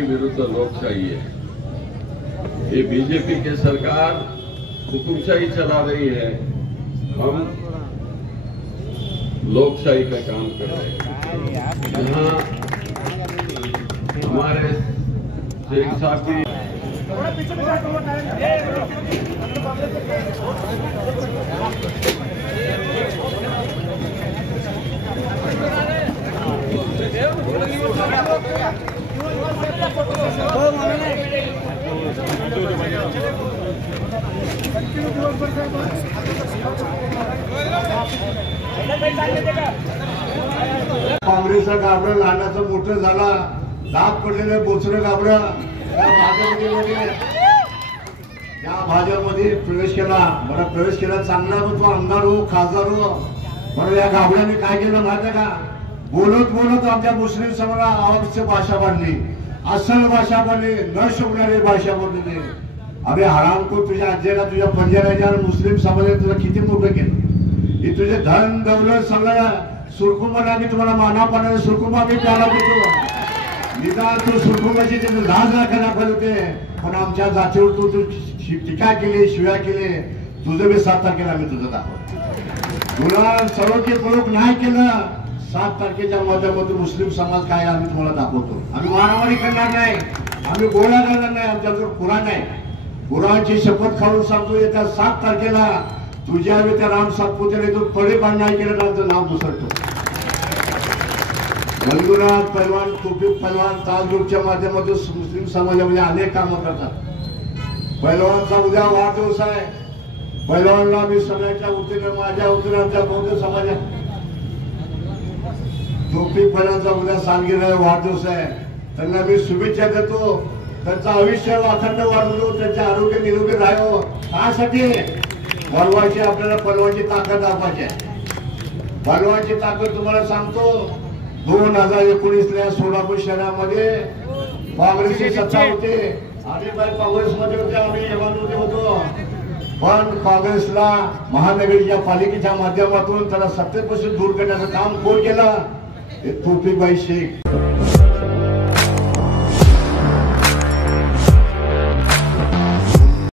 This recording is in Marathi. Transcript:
विरुद्ध लोकशाही है। ये बीजेपी की सरकार हुकुमशाही चला रही है, हम लोकशाही का काम कर रहे हैं। जहां हमारे शेख साहब की काँग्रेसचा गाबडं लहानाचं मोठं झाला, दाब पडलेलं बोचरं गाबडं या भाजपमध्ये प्रवेश केला। मला प्रवेश केला चांगला, तो आमदार हो खासदार हो, म्हणून या गाबड्याने काय केलं माहिती का? बोलत बोलत आमच्या मुस्लिम समाजाला आवश्यक भाषा बांधली, असल भाषा बोलली, न शोभणारी भाषा बोलली। अबे हराम को तुझ्या आज्याला तुझ्या पंजाला मुस्लिम समाजाने तुला किती मोठं केलं। हे तुझे धन दौलत सगळं सुरकुंबा लागली, तुम्हाला मानापानाने सुरकुंबा मी प्याला देतो। निदान तू सुरकुंबाची त्याचं लाज राखायला पाहिजे होते, पण आमच्या जातीवर तू टीका केली, शिव्या केले। तुझं बी 7 तारखेला आम्ही तुझं दाखवतो। तुला सरोकीपूर्वक नाही केलं, 7 तारखेच्या माध्यमातून मुस्लिम समाज काय आम्ही तुम्हाला दाखवतो। आम्ही मारामारी करणार नाही, आम्ही गोळ्या करणार नाही, आमच्याजवळ कुराण आहे। कुराणची शपथ खाऊन सांगतो, येत्या 7 तारखेला तुझ्या त्या राम सातपुतेने तो पडेपान नाही केलं तर आमचं नाव मुसळतो। मंजुनाथ पैलवान, तोफिक पैलवान ताज ग्रुपच्या माध्यमातून मुस्लिम समाजामध्ये अनेक कामं करतात। पैलवानचा उद्या वाढदिवस आहे, पैलवानला मी सगळ्याच्या वतीने माझ्या वतीने आमच्या बौद्ध समाजात तोफिक पैलवानचा उद्या सालगिरह आहे, वाढदिवस आहे, त्यांना मी शुभेच्छा देतो। त्यांचं आयुष्य अखंड वाढवतो, त्यांचे आरोग्य निरोगी राहावं, त्यासाठी पलवानची आपल्याला पलवानची ताकद दाखवायची आहे। पलवानची ताकद तुम्हाला सांगतो, 2019ला सोलापूर शहरामध्ये काँग्रेसची सत्ता होती, आम्ही बाई काँग्रेसमध्ये होते, आम्ही एवढे होतो, पण काँग्रेसला महानगरीच्या पालिकेच्या माध्यमातून त्याला सत्तेपासून दूर करण्याचं काम कोण केलं? हे तोफिकबाई शेख।